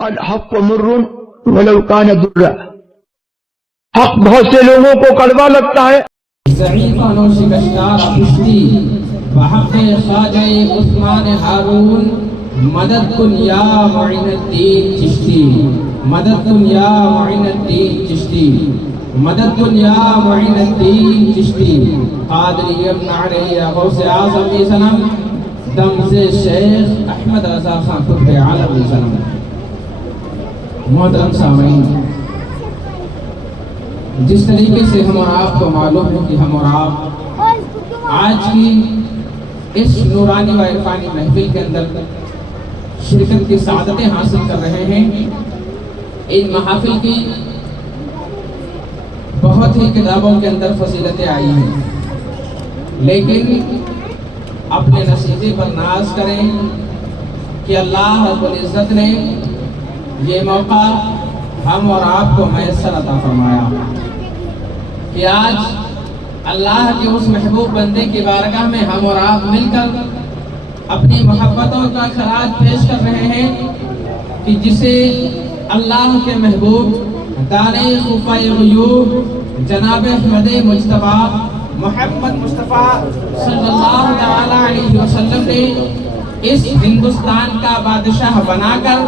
الحق مر ولو كان ضرا. حق بہت سے لوگوں کو کڑوا لگتا ہے. ضعیفان و شکستار پشتی بحق خواجہ عثمان ہارون مدد کن یا معین الدین چشتی. مدد کن یا معین الدین چشتی. مدد کن یا معین الدین چشتی. قادری ابن علیہ غوث اعظم علیہ السلام دم سے شیخ احمد رضا خان قطب عالم علیہ السلام. محترم سامعین، جس طریقے سے ہم اور آپ کو معلوم ہے کہ ہم اور آپ آج کی اس نورانی و عرفانی محفل کے اندر شرکت کی سعادتیں حاصل کر رہے ہیں. ان محافل کی بہت ہی کتابوں کے اندر فضیلتیں آئی ہیں، لیکن اپنے نصیبے پر ناز کریں کہ اللہ رب العزت نے یہ موقع ہم اور آپ کو میسر عطا فرمایا کہ آج اللہ کے اس محبوب بندے کی بارگاہ میں ہم اور آپ مل کر اپنی محبتوں کا خراج پیش کر رہے ہیں کہ جسے اللہ کے محبوب دانے خفیہ غیوب جناب احمد مجتبیٰ محمد مصطفیٰ صلی اللہ تعالی علیہ وسلم نے اس ہندوستان کا بادشاہ بنا کر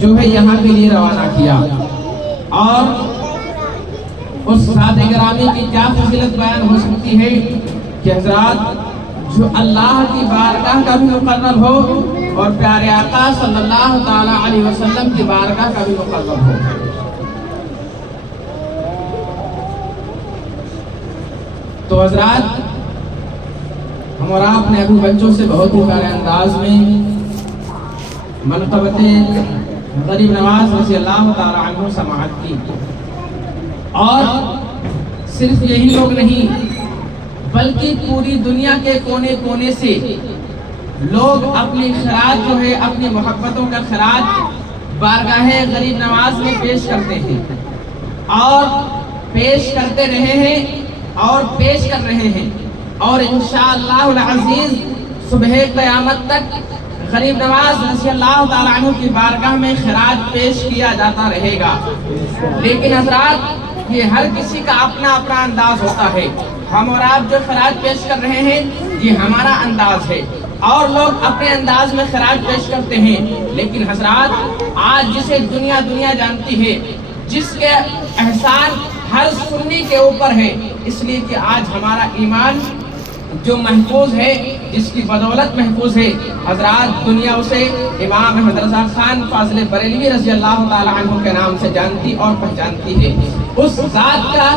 جو ہے یہاں کے لیے روانہ کیا. اور اس ذات گرامی کی کیا فضیلت بیان ہو سکتی ہے کہ حضرات جو اللہ کی بارگاہ کا بھی مقرر ہو اور پیارے آقا صلی اللہ تعالی علیہ وسلم کی بارگاہ کا بھی مقرر ہو. تو حضرات ہم اور آپ نے ابھی بچوں سے بہت ہی پیارے انداز میں منقبت غریب نواز رضی اللہ تعالی عنہ سماعت کی. اور صرف یہی لوگ نہیں بلکہ پوری دنیا کے کونے کونے سے لوگ اپنی خراج جو ہے اپنی محبتوں کا خراج بارگاہ غریب نواز میں پیش کرتے ہیں اور پیش کرتے رہے ہیں اور پیش کر رہے ہیں. اور انشاءاللہ العزیز صبح قیامت تک غریب نواز رضی اللہ تعالیٰ عنہ کی بارگاہ میں خراج پیش کیا جاتا رہے گا. لیکن حضرات یہ ہر کسی کا اپنا اپنا انداز ہوتا ہے. ہم اور آپ جو خراج پیش کر رہے ہیں یہ ہمارا انداز ہے اور لوگ اپنے انداز میں خراج پیش کرتے ہیں. لیکن حضرات آج جسے دنیا جانتی ہے، جس کے احسان ہر سنی کے اوپر ہے، اس لیے کہ آج ہمارا ایمان جو محفوظ ہے، جس کی بدولت محفوظ ہے، حضرات دنیا اسے امام احمد رضا خان فاضل بریلوی رضی اللہ تعالی عنہ کے نام سے جانتی اور پہچانتی ہے. اس ذات کا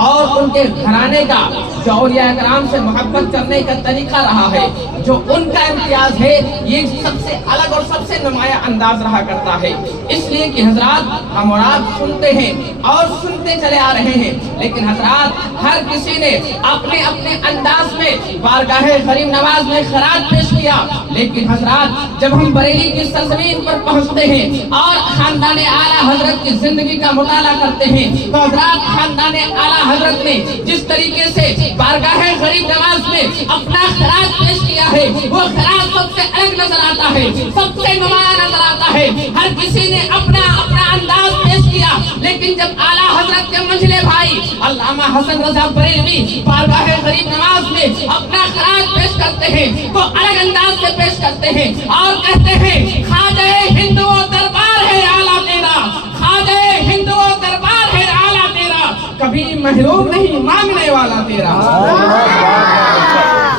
اور ان کے گھرانے کا جو اولیاء کرام سے محبت کرنے کا طریقہ رہا ہے، جو ان کا امتیاز ہے، یہ سب سے الگ اور سب سے نمایاں انداز رہا کرتا ہے. اس لیے کہ حضرات ہم اور آپ سنتے ہیں اور سنتے چلے آ رہے ہیں، لیکن حضرات ہر کسی نے اپنے اپنے انداز میں بارگاہ غریب نواز میں خراج پیش کیا. لیکن حضرات جب ہم بریلی کی سرزمین پر پہنچتے ہیں اور خاندان اعلیٰ حضرت کی زندگی کا مطالعہ کرتے ہیں تو حضرات خاندان اعلیٰ حضرت نے جس طریقے سے بارگاہ غریب نواز میں اپنا خراج پیش کیا ہے، وہ خراج سب سے الگ نظر آتا ہے، سب سے نمایاں نظر آتا ہے. ہر کسی نے اپنا اپنا انداز پیش کیا. لیکن جب اعلیٰ حضرت کے منجلے بھائی علامہ حسن رضا بریلوی بارگاہ غریب نواز میں اپنا خراج پیش کرتے ہیں تو الگ انداز سے پیش کرتے ہیں اور کہتے ہیں خواجہ ہندو دربار ہے اعلیٰ تیرا، خواجہ ہندو دربار ہے اعلیٰ تیرا، کبھی محروم نہیں مانگنے والا تیرا.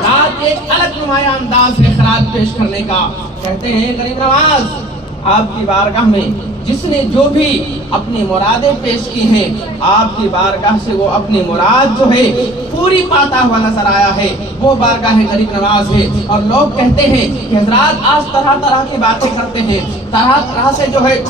رات ایک الگ نمایاں انداز ہے خراج پیش کرنے کا. کہتے ہیں غریب نواز آپ کی بارگاہ میں جس نے جو بھی اپنی مرادیں پیش کی ہیں، آپ کی بارگاہ سے وہ اپنی مراد جو ہے پوری پاتا ہوا نظر آیا ہے، وہ بارگاہ غریب نواز ہے. اور لوگ کہتے ہیں کہ حضرات آج طرح طرح کی باتیں کرتے ہیں، طرح طرح سے جو ہے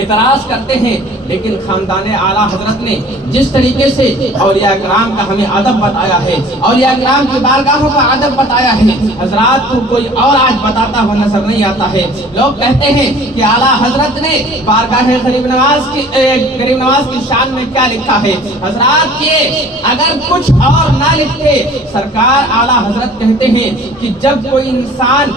اعتراض کرتے ہیں، لیکن خاندان اعلیٰ حضرت نے جس طریقے سے اولیاء کرام کا ہمیں ادب بتایا ہے، اولیاء کرام کی بارگاہوں کا ادب بتایا ہے، حضرات کو کوئی اور آج بتاتا ہوا نظر نہیں آتا ہے. لوگ کہتے ہیں کہ اعلیٰ حضرت نے بارگاہ غریب نواز کی شان میں کیا لکھا ہے. حضرات یہ اگر کچھ اور نہ لکھتے، سرکار اعلیٰ حضرت کہتے ہیں کہ جب کوئی انسان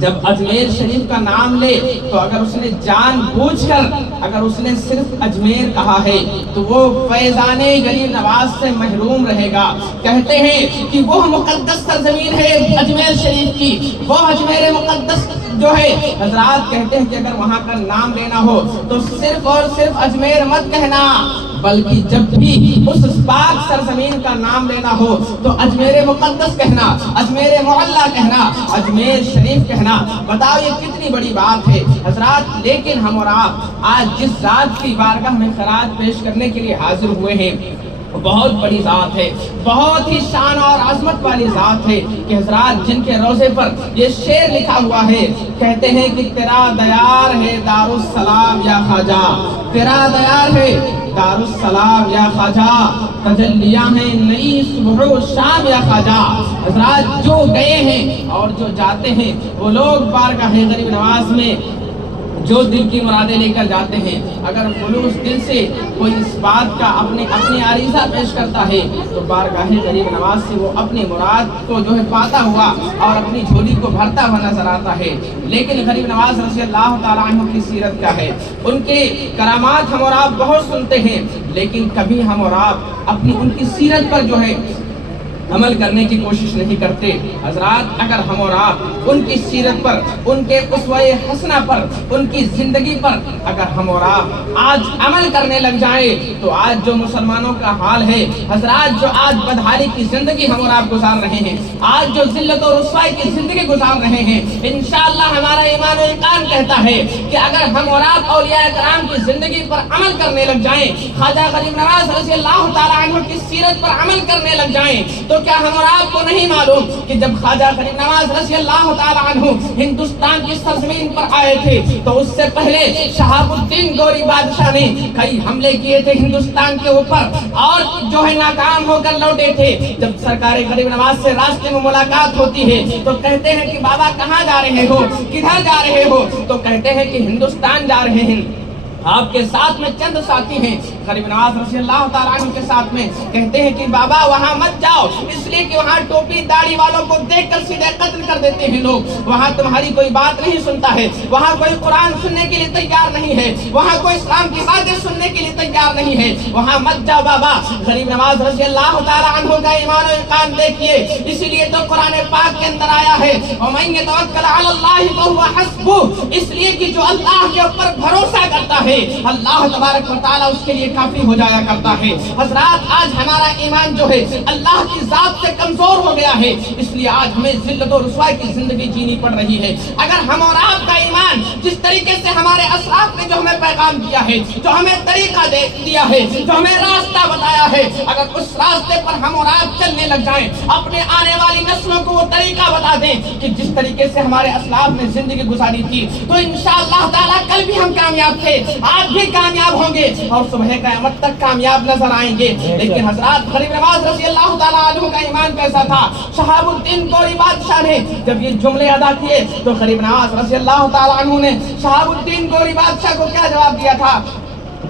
جب اجمیر شریف کا نام لے تو اگر اس نے جان بوجھ کر اگر اس نے صرف اجمیر کہا ہے تو وہ فیضان غریب نواز سے محروم رہے گا. کہتے ہیں کہ وہ مقدس سرزمین ہے اجمیر شریف کی, وہ اجمیر مقدس جو ہے, حضرات کہتے ہیں کہ اگر وہاں کا نام لینا ہو تو صرف اور صرف اجمیر مت کہنا, بلکہ جب بھی اس پاک سرزمین کا نام لینا ہو تو اجمیر مقدس کہنا, اجمیر معلیٰ کہنا, اجمیر شریف کہنا. بتاؤ یہ کتنی بڑی بات ہے حضرات. لیکن ہم اور آپ آج جس ذات کی بارگاہ میں خراج پیش کرنے کے لیے حاضر ہوئے ہیں بہت بڑی ذات ہے, بہت ہی شان اور عظمت والی ذات ہے کہ حضرات جن کے روزے پر یہ شعر لکھا ہوا ہے, کہتے ہیں کہ تیرا دیار ہے دارالسلام یا خواجہ, تیرا دیار ہے دارالسلام یا خواجہ, تجلیاں ہیں نئی صبح و شام یا خواجہ. حضرات جو گئے ہیں اور جو جاتے ہیں وہ لوگ بارگاہ غریب نواز میں جو دل کی مرادیں لے کر جاتے ہیں, اگر خلوص دل سے کوئی اس بات کا اپنی عریضہ پیش کرتا ہے تو بارگاہ غریب نواز سے وہ اپنی مراد کو جو ہے پاتا ہوا اور اپنی جھولی کو بھرتا ہوا نظر آتا ہے. لیکن غریب نواز رضی اللہ تعالیٰ عنہ کی سیرت کیا ہے, ان کے کرامات ہم اور آپ بہت سنتے ہیں, لیکن کبھی ہم اور آپ اپنی ان کی سیرت پر جو ہے عمل کرنے کی کوشش نہیں کرتے. حضرات اگر ہم اور آپ ان کی سیرت پر, ان کے اسوہ حسنہ پر, ان کی زندگی پر اگر ہم اور آپ آج عمل کرنے لگ جائیں تو آج جو مسلمانوں کا حال ہے حضرات, جو آج بدحالی کی زندگی ہم اور آپ گزار رہے ہیں, آج جو ذلت و رسوائی کی زندگی گزار رہے ہیں, انشاءاللہ ہمارا ایمان و یقین کہتا ہے کہ اگر ہم اور آپ اولیاء کرام کی زندگی پر عمل کرنے لگ جائیں, خواجہ غریب نواز رضی اللہ تعالیٰ عنہ کی سیرت پر عمل کرنے لگ جائیں, تو کیا ہم اور آپ کو نہیں معلوم کہ جب خواجہ غریب نواز رضی اللہ تعالیٰ عنہ ہندوستان کی سرزمین پر آئے تھے تو اس سے پہلے شہاب الدین گوری بادشاہ نے کئی حملے کیے تھے ہندوستان کے اوپر اور جو ہے ناکام ہو کر لوٹے تھے. جب سرکار غریب نواز سے راستے میں ملاقات ہوتی ہے تو کہتے ہیں کہ بابا کہاں جا رہے ہو, کدھر جا رہے ہو, تو کہتے ہیں کہ ہندوستان جا رہے ہیں, آپ کے ساتھ میں چند ساتھی ہیں. غریب نواز رضی اللہ تعالیٰ عنہ کے ساتھ میں کہتے ہیں کہ بابا وہاں مت جاؤ, اس لیے کہ وہاں ٹوپی داڑھی والوں کو دیکھ کر سیدھے قتل کر دیتے ہیں لوگ, وہاں تمہاری کوئی بات نہیں سنتا ہے, وہاں کوئی قرآن سننے کے لیے تیار نہیں ہے, وہاں کوئی اسلام کی باتیں سننے کے لیے تیار نہیں ہے, وہاں مت جاؤ بابا. غریب نواز رضی اللہ تعالیٰ عنہ کا ایمان و یقین دیکھیے, اسی لیے تو قرآن پاک کے اندر آیا ہے وَمَن يَتَوَكَّلْ عَلَى اللَّهِ فَهُوَ حَسْبُهُ, اس لیے کہ جو اللہ کے اوپر بھروسہ کرتا ہے اللہ تبارک و تعالیٰ اس کے لیے کافی ہو جایا کرتا ہے. حضرات آج ہمارا ایمان جو ہے اللہ کی ذات سے کمزور ہو گیا ہے, اس لیے آج ہمیں ذلت و رسوائی کی زندگی جینی پڑ رہی ہے. اگر ہم اور آپ کا ایمان جس طریقے سے ہمارے اسلاف نے جو ہمیں پیغام دیا ہے, جو ہمیں طریقہ دیا ہے, جو ہمیں راستہ بتایا ہے, اگر اس راستے پر ہم اور آپ چلنے لگ جائیں, اپنے آنے والی نسلوں کو وہ طریقہ بتا دیں کہ جس طریقے سے ہمارے اسلاف نے زندگی گزاری تھی, تو انشاءاللہ تعالیٰ کل بھی ہم کامیاب تھے, آج بھی کامیاب ہوں گے اور صبح قیامت تک کامیاب نظر آئیں گے. لیکن حضرات غریب نواز رضی اللہ تعالیٰ عنہ کا ایمان کیسا تھا, شہاب الدین گوری بادشاہ نے جب یہ جملے ادا کیے تو غریب نواز رضی اللہ تعالیٰ عنہ نے شہاب الدین گوری بادشاہ کو کیا جواب دیا تھا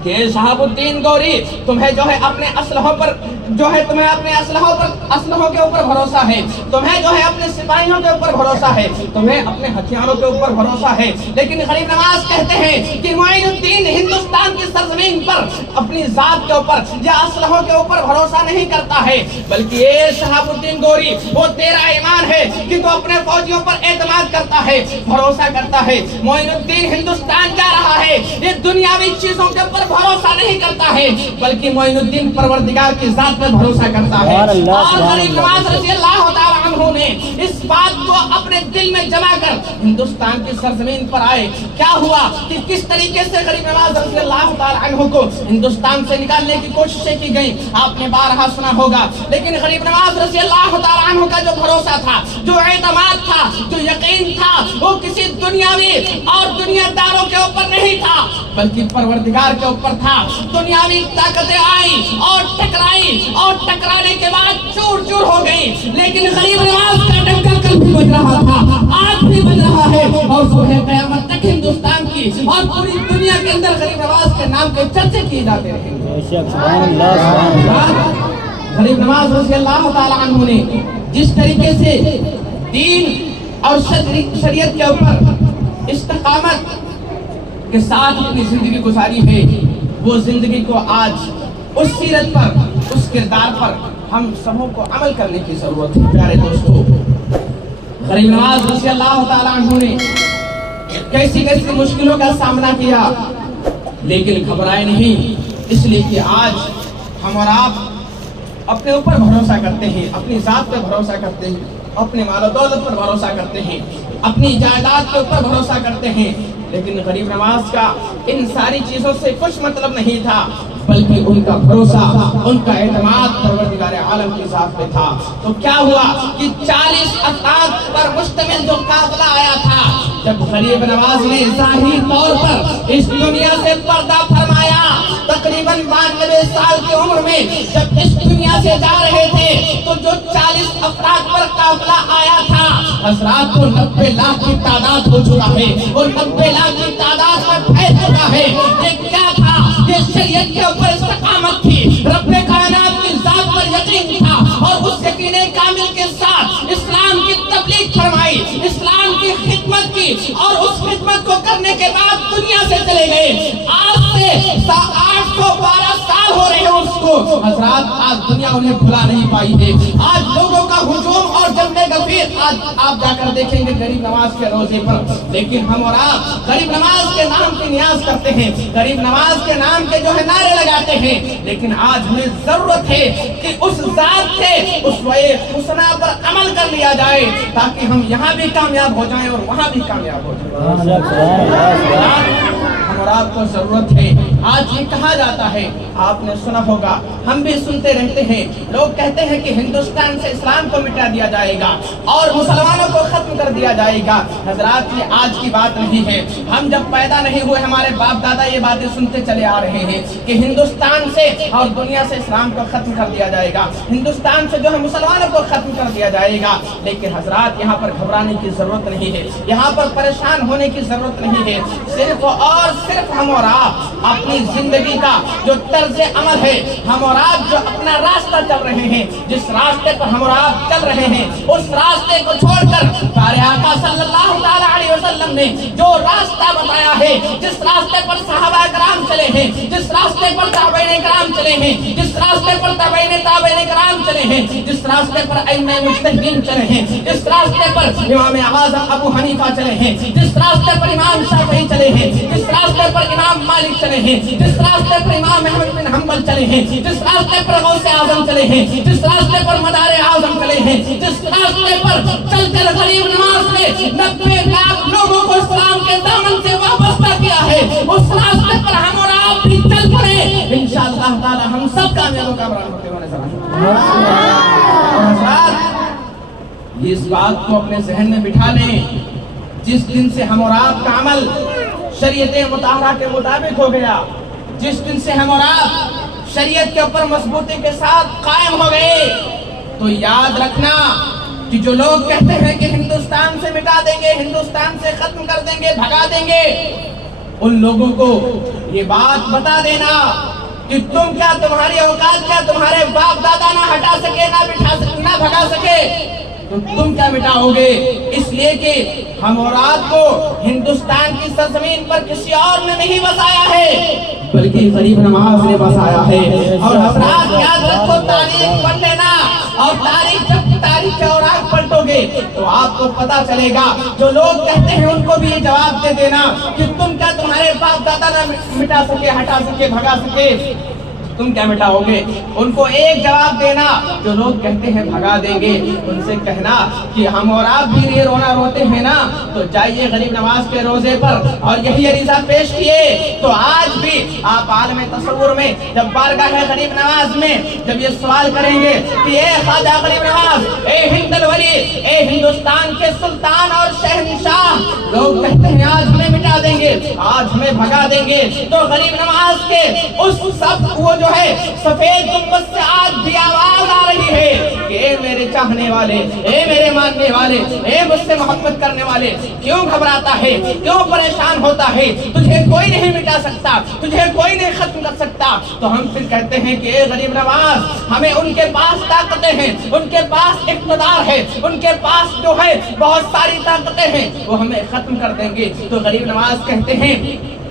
کہ شہاب الدین گوری تمہیں جو ہے اپنے اسلحوں پر جو ہے تمہیں اپنے اسلحوں کے اوپر بھروسہ ہے, تمہیں جو ہے اپنے سپاہیوں کے اوپر بھروسہ ہے, تمہیں اپنے ہتھیاروں کے اوپر بھروسہ ہے. لیکن غریب نواز کہتے ہیں کہ معین الدین ہندوستان کی سرزمین پر اپنی ذات کے اوپر یا اسلحوں کے اوپر بھروسہ نہیں کرتا ہے, بلکہ یہ شہاب الدین گوری وہ تیرا ایمان ہے کہ تو اپنے فوجیوں پر اعتماد کرتا ہے, بھروسہ کرتا ہے. معین الدین ہندوستان جا رہا ہے, یہ دنیاوی چیزوں کے اوپر بھروسہ نہیں کرتا ہے, بلکہ معین الدین پروردگار کی ذات پر بھروسہ کرتا ہے. اور غریب نواز رضی اللہ تعالیٰ عنہ نے اس بات کو اپنے دل میں جما کر ہندوستان کی سرزمین پر آئے. کیا ہوا کہ کس طریقے سے غریب نواز رضی اللہ تعالیٰ عنہ کو ہندوستان سے نکالنے کی کوششیں کی گئیں آپ نے بارہا سنا ہوگا. لیکن غریب نواز رضی اللہ تعالیٰ عنہ کا جو بھروسہ تھا, جو اعتماد تھا, جو یقین تھا, وہ کسی دنیاوی اور دنیا داروں کے اوپر نہیں تھا بلکہ پروردگار کے اوپر تھا. دنیاوی طاقتیں آئیں اور ٹکرائی اور ٹکرانے کے بعد چور چور ہو گئی, لیکن غریب نواز کا ڈنکا کل بھی بج رہا تھا, آج بھی بج رہا ہے اور صبح قیامت تک ہندوستان کی اور پوری دنیا کے اندر غریب نواز کے نام کے چرچے کیے جاتے رہیں گے. غریب نواز رضی اللہ تعالیٰ عنہ نے جس طریقے سے دین اور شریعت کے اوپر استقامت کے ساتھ اپنی زندگی گزاری ہے، وہ زندگی کو آج اس سیرت پر، اس کردار پر ہم سبوں کو عمل کرنے کی ضرورت ہے۔ پیارے دوستو، غریب نواز رضی اللہ تعالیٰ عنہ نے کیسی کیسی مشکلوں کا سامنا کیا، لیکن گھبرائے نہیں، اس لیے کہ آج ہم اور آپ اپنے اوپر بھروسہ کرتے ہیں، اپنی ذات پہ بھروسہ کرتے ہیں، اپنے مال و دولت پر بھروسہ کرتے ہیں، اپنی جائیداد کے اوپر بھروسہ کرتے ہیں، لیکن غریب نواز کا ان ساری چیزوں سے کچھ مطلب نہیں تھا، بلکہ ان کا بھروسہ، ان کا اعتماد پروردگار عالم کی ذات پہ تھا۔ تو کیا ہوا کہ 40 افراد پر مشتمل جو قافلہ آیا تھا، جب غریب نواز نے ظاہری طور پر اس دنیا سے پردہ فرمایا، تقریباً 92 سال کی عمر میں جب اس دنیا سے جا رہے تھے، تو جو 40 افراد پر قافلہ آیا تھا، حضرات کو 90 لاکھ کی تعداد ہو چکا ہے، اور 90 لاکھ کی تعداد پر پھیل چکا ہے۔ یہ کیا تھا؟ یہ شریعت کے اوپر استقامت تھی، رب کائنات کی ذات پر یقین تھا، اور اس یقین کامل کے ساتھ اسلام کی تبلیغ فرمائی، اسلام کی خدمت کی، اور اس خدمت کو کرنے کے بعد دنیا سے چلے گئے۔ آج سے 812 سال ہو رہے ہیں اس کو، حضرات آج دنیا انہیں بھلا نہیں پائی ہے۔ آج لوگوں کا ہجوم اور جمع غفیر، آج آپ جا کر دیکھیں گے غریب نواز کے روزے پر، لیکن ہم اور آپ غریب نواز کے نام کی نیاز کرتے ہیں، غریب نواز کے نام کے جو ہے نعرے لگاتے ہیں، لیکن آج ہمیں ضرورت ہے کہ اس ذات سے اسوہ حسنہ پر عمل کر لیا جائے، تاکہ ہم یہاں بھی کامیاب ہو جائیں اور وہاں بھی کامیاب ہو جائیں۔ ہم اور آپ کو ضرورت ہے، آج یہ کہا جاتا ہے، آپ نے سنا ہوگا، ہم بھی سنتے رہتے ہیں، لوگ کہتے ہیں کہ ہندوستان سے اسلام کو مٹا دیا جائے گا اور مسلمانوں کو ختم کر دیا جائے گا۔ حضرات یہ آج کی بات نہیں ہے، ہم جب پیدا نہیں ہوئے ہمارے باپ دادا یہ باتیں سنتے چلے آ رہے ہیں کہ ہندوستان سے اور دنیا سے اسلام کو ختم کر دیا جائے گا، ہندوستان سے جو ہے مسلمانوں کو ختم کر دیا جائے گا۔ لیکن حضرات یہاں پر گھبرانے کی ضرورت نہیں ہے، یہاں پر پریشان ہونے کی ضرورت نہیں ہے، صرف اور صرف ہم اور آپ اپنی زندگی کا جو طرز عمل ہے، ہم اور آپ جو اپنا راستہ چل رہے ہیں، جس راستے پر ہم اور آپ چل رہے ہیں، اس راستے کو چھوڑ کر پیارے آقا صلی اللہ علیہ وسلم نے جو راستہ بتایا ہے، جس راستے پر صحابہ کرام چلے ہیں، جس راستے پر تابعین کرام چلے ہیں، جس راستے پر تابعین کرام چلے ہیں، جس راستے پر ائمہ مجتہدین چلے ہیں، جس راستے پر امام اعظم ابو حنیفہ چلے ہیں، جس راستے پر امام شافعی چلے ہیں، جس راستے پر امام مالک چلے ہیں، جس راستے پر امام احمد بن حنبل چلے ہیں، جس راستے پر غوث اعظم چلے ہیں، جس راستے پر مدار اعظم چلے ہیں، جس راستے پر چل کر غریب نواز نے 90 لاکھ لوگوں کو اسلام کے دامن سے وابستہ کیا ہے، اس راستے پر ہم اور آپ بھی چل پڑے، انشاءاللہ تعالی ہم سب کامیاب و کامران ہوتے ہونے نظر آئیں۔ یہ اس بات کو اپنے ذہن میں بٹھا لیں، جس دن سے ہم اور آپ کا عمل شریعت مطہرہ کے مطابق ہو گیا، جس دن سے ہم اور آپ شریعت کے اوپر مضبوطی کے ساتھ قائم ہو گئے، تو یاد رکھنا کہ جو لوگ کہتے ہیں کہ ہندوستان سے مٹا دیں گے، ہندوستان سے ختم کر دیں گے، بھگا دیں گے، ان لوگوں کو یہ بات بتا دینا کہ تم کیا، تمہاری اوقات کیا، تمہارے باپ دادا نہ ہٹا سکے، نہ بھگا سکے، تو تم کیا مٹاؤ گے؟ اس لیے کہ ہم اور آپ کو ہندوستان کی سرزمین پر کسی اور نے نہیں بسایا ہے، بلکہ غریب نواز نے بسایا ہے۔ اور حضرات یاد رکھو، تاریخ پڑھ لینا، اور جب تاریخ کے اوراق پلٹو گے تو آپ کو پتا چلے گا، جو لوگ کہتے ہیں ان کو بھی یہ جواب دے دینا کہ تم کیا، تمہارے باپ دادا نہ مٹا سکے، ہٹا سکے، بھگا سکے، تم کیا مٹاؤ گے؟ ان کو ایک جواب دینا، جو لوگ کہتے ہیں بھگا دیں گے، ان سے کہنا کہ ہم اور آپ بھی یہ رونا روتے ہیں نا، تو جائیے غریب نواز کے روزے پر اور یہی عریضہ پیش کیے، تو آج بھی آپ عالم تصور میں جب بارگاہ غریب نواز میں جب یہ سوال کریں گے کہ اے خواجہ غریب نواز، اے ہند الولی، اے ہندوستان کے سلطان اور شہنشاہ، لوگ کہتے ہیں آج ہمیں مٹا دیں گے، آج ہمیں بھگا دیں گے، تو غریب نواز کے اس سب وہ جو ہے سفید گنبد سے آج بھی آواز آ رہی ہے کہ اے اے میرے چاہنے والے، اے میرے ماننے والے، اے مجھ سے محبت کرنے والے، کیوں گھبراتا ہے، کیوں پریشان ہوتا ہے؟ تجھے کوئی نہیں مٹا سکتا، تجھے کوئی نہیں ختم کر سکتا۔ تو ہم پھر کہتے ہیں کہ اے غریب نواز، ہمیں ان کے پاس طاقتیں ہیں، ان کے پاس اقتدار ہے، ان کے پاس جو ہے بہت ساری طاقتیں ہیں، وہ ہمیں ختم کر دیں گے۔ تو غریب نواز کہتے ہیں،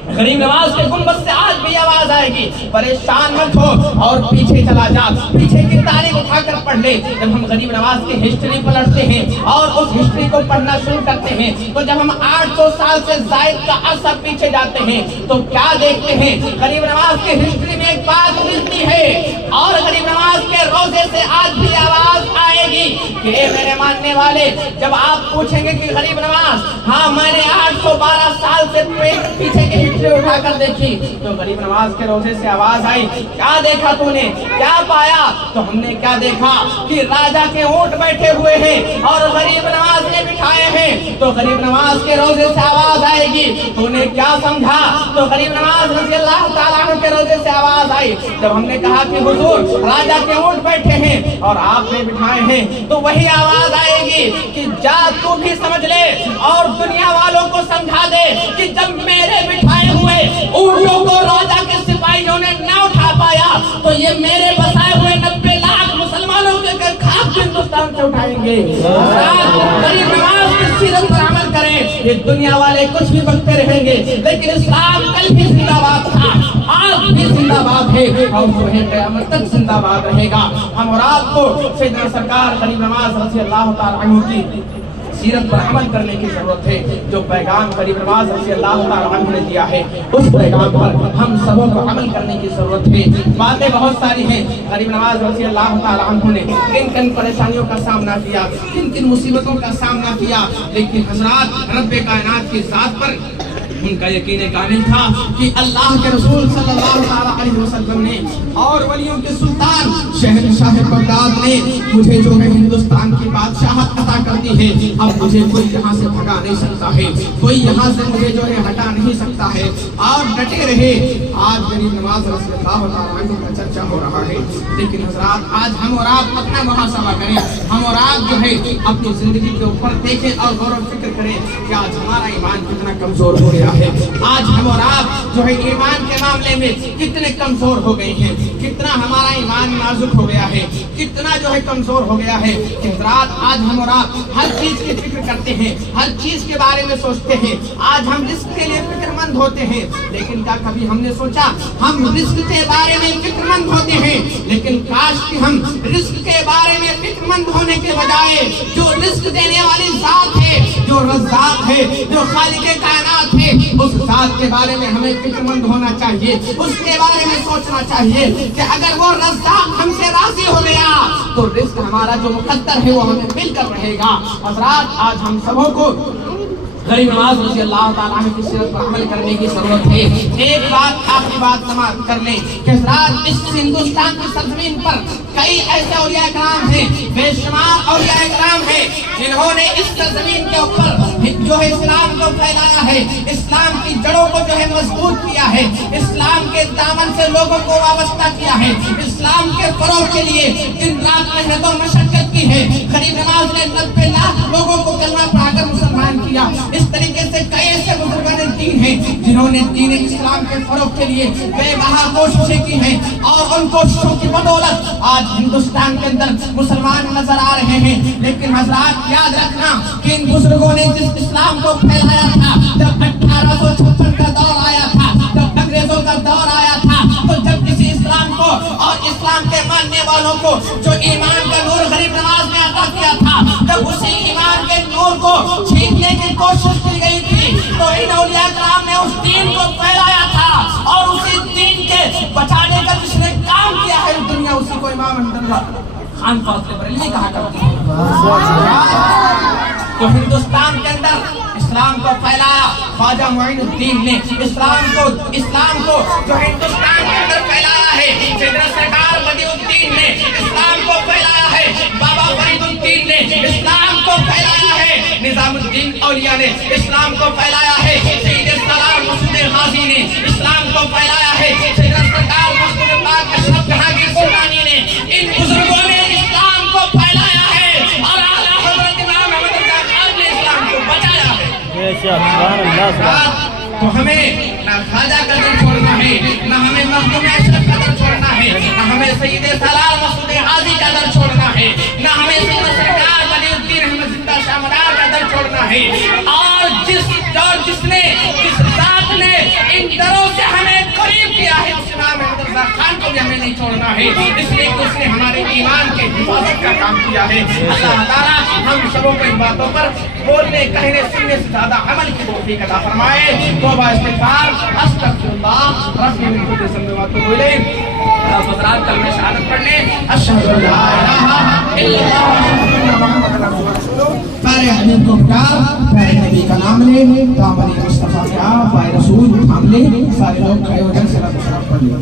غریب نواز کے گنبد سے آج بھی آواز آئے گی، پریشان مت ہو اور پیچھے چلا جا، پیچھے کی تاریخ اٹھا کر پڑھ لے۔ جب ہم غریب نواز کی ہسٹری پلٹتے ہیں اور اس ہسٹری کو پڑھنا شروع کرتے ہیں، تو جب ہم 800 سال سے زائد کا عرصہ پیچھے جاتے ہیں تو کیا دیکھتے ہیں؟ غریب نواز کی ہسٹری میں ایک بات ملتی ہے، اور غریب نواز کے روزے سے آج بھی آواز آئے گی کہ اے میرے ماننے والے، جب آپ پوچھیں گے کہ غریب نواز، ہاں میں نے 812 سال سے پیچھے کی اٹھا کر دیکھی، تو غریب نواز کے روزے سے آواز آئی، کیا دیکھا تو نے، کیا پایا؟ تو ہم نے کیا دیکھا کہ راجا کے اونٹ بیٹھے ہوئے ہیں اور غریب نواز نے بٹھائے ہیں۔ تو غریب نواز کے روزے سے آواز آئے گی، تو نے کیا سمجھا؟ تو غریب نواز رضی اللہ تعالیٰ عنہ کے روزے سے آواز آئی، جب ہم نے کہا کہ حضور راجا کے اونٹ بیٹھے ہیں اور آپ نے بٹھائے ہیں، تو وہی آواز آئے گی کہ جا تو بھی سمجھ لے اور دنیا والوں کو سمجھا دے کہ جب میرے بٹھائے ہوئے اونٹوں کو راجا کے سپاہیوں نے نہ اٹھا پایا تو یہ میرے بسائے ہوئے 90 لاکھ مسلمانوں کے خاک ہندوستان سے اٹھائیں گے۔ غریب نواز کی سیرت پر عمل کریں، یہ دنیا والے کچھ بھی بکتے رہیں گے، لیکن اسلام کل بھی زندہ باد تھا، آج بھی زندہ باد ہے اور صبح قیامت تک زندہ باد رہے گا۔ ہم اور آپ کو سیدنا سرکار غریب نواز رضی اللہ تعالیٰ عنہ کی سیرت پر عمل کرنے کی ضرورت ہے۔ جو پیغام غریب نواز رضی اللہ تعالیٰ عنہ نے دیا ہے، اس پیغام پر ہم سبوں کو عمل کرنے کی ضرورت ہے۔ باتیں بہت ساری ہیں، غریب نواز رضی اللہ تعالیٰ عنہ نے کن کن پریشانیوں کا سامنا کیا، کن کن مصیبتوں کا سامنا کیا، لیکن حضرات رب کائنات کی ذات پر ان کا یقین کامل تھا کہ اللہ کے رسول صلی اللہ علیہ وسلم نے اور ولیوں کے سلطان شہنشاہ بغداد نے مجھے جو ہے ہندوستان کی بادشاہت عطا کر دی ہے، اب مجھے کوئی یہاں سے بھگا نہیں سکتا ہے، کوئی یہاں سے مجھے جو ہے ہٹا نہیں سکتا ہے، اور ڈٹے رہے۔ آج غریب نواز رضی اللہ تعالیٰ عنہ کا چرچا ہو رہا ہے، لیکن حضرات آج ہم اور آپ اپنا محاسبہ کریں، ہم اور آپ جو ہے اپنی زندگی کے اوپر دیکھیں اور غور و فکر کریں کہ آج ہمارا ایمان کتنا کمزور ہو گیا ہے۔ آج ہم اور آپ جو ہے ایمان کے معاملے میں کتنے کمزور ہو گئے ہیں، کتنا ہمارا ایمان نازک ہو گیا ہے، کتنا جو ہے کمزور ہو گیا ہے کہ حضرات آج ہم اور آپ ہر چیز کی فکر کرتے ہیں، ہر چیز کے بارے میں سوچتے ہیں، آج ہم رزق کے لیے فکر مند ہوتے ہیں، لیکن کیا کبھی ہم نے سوچا ہم رزق کے بارے میں فکر مند ہوتے ہیں، لیکن کاش کہ ہم رزق کے بارے میں فکر مند ہونے کے بجائے جو رزق دینے والی ذات ہے، جو رزاق ہے، جو خالق کائنات ہے، اس ذات کے بارے میں ہمیں فکر مند ہونا چاہیے، اس کے بارے میں سوچنا چاہیے کہ اگر وہ رزاق ہم سے راضی ہو گیا تو رزق ہمارا جو مقدر ہے وہ ہمیں مل کر رہے گا۔ حضرات آج ہم سبوں کو غریب نواز رضی اللہ تعالیٰ عنہ کی سیرت پر عمل کرنے کی ضرورت ہے۔ ایک بات آخری بات سماعت کر لیں کہ حضرات اس ہندوستان کی سرزمین پر کئی ایسے اولیاء کرام ہیں، بے شمار اولیاء کرام ہیں جنہوں نے اس سرزمین کے اوپر جو ہے اسلام کو پھیلایا ہے، اسلام کی جڑوں کو جو ہے مضبوط کیا ہے، اسلام کے دامن سے لوگوں کو وابستہ کیا ہے، اسلام کے فروغ کے لیے دن رات محنت و مشقت کی ہے۔ غریب نواز نے 90 لاکھ لوگوں کو کلمہ پڑھا کر مسلمان کیا۔ اس طریقے سے کئی ایسے بزرگان دین ہیں جنہوں نے دین اسلام کے فروغ کے لیے بے بہا کوششیں کی ہیں، اور ان کوششوں کی بدولت آج ہندوستان کے اندر مسلمان نظر آ رہے ہیں۔ لیکن حضرات یاد رکھنا کہ ان بزرگوں نے جس اسلام کو پھیلایا تھا، جب 1856 کا دور آیا تھا، جب انگریزوں کا دور آیا تھا، تو جب کسی اسلام کو اور اسلام کے ماننے والوں کو جو ایمان کا نور غریب نواز نے عطا کیا تھا، جب اسی ایمان کے نور کو چھیننے کی کوشش کی گئی تھی، تو ان اولیاء کرام نے اس دین کو پھیلایا تھا، اور اسی دین کے بچانے کا جس نے کام کیا ہے دنیا اسی کو امام احمد خان فاضل بریلوی کہا کرتی ہے۔ تو ہندوستان کے اندر اسلام کو پھیلایا خواجہ معین الدین نے، اسلام کو جو ہندوستان کے اندر پھیلایا ہے سیدنا سرکار بدیع الدین نے، اسلام کو پھیلایا ہے بابا فرید الدین نے، اسلام کو پھیلایا ہے نظام الدین اولیاء نے، اسلام کو پھیلایا ہے سید سلام مسعود غازی نے، اسلام کو پھیلایا ہے سیدنا سرکار مخدوم پاک اشرف جہانگیر سلطانی نے۔ ان بزرگوں نے اسلام کو پھیلایا تو ہمیں نہ خواجہ کا دل چھوڑنا ہے، نہ ہمیں مخدوم اشرف کا دل چھوڑنا ہے، نہ ہمیں سید سلال مسعود حاضی کا دل چھوڑنا ہے، نہ ہمیں سید سرکار ولی الدین احمد زندہ شاہ مدار کا دل چھوڑنا ہے۔ اور جس ذات نے ان دروں سے ہمیں قریب کیا ہے اس امام احمد رضا خان کو بھی ہمیں نہیں چھوڑنا ہے، اس لیے کہ اس نے ہمارے ایمان کے حفاظت کا کام کیا ہے۔ اللہ تعالیٰ ہم سبوں کو ان باتوں پر بولنے کہنے سننے سے زیادہ عمل کی توفیق عطا فرمائے۔ توبہ استغفار، استغفر اللہ ربی من کل ذنب واتوب الیہ۔ حضرات کلمہ شہادت پڑھ لیں، اشہد ان لا الہ الا اللہ واشہد ان محمد رسول اللہ۔ پیارے حبیب کو پکار، پیارے نبی کا نام لے، دامن مصطفیٰ کے آپ پائے رسول تھام لے، سارے لوگ کھڑے ہو جائیں، صلاۃ و سلام پڑھ لیں۔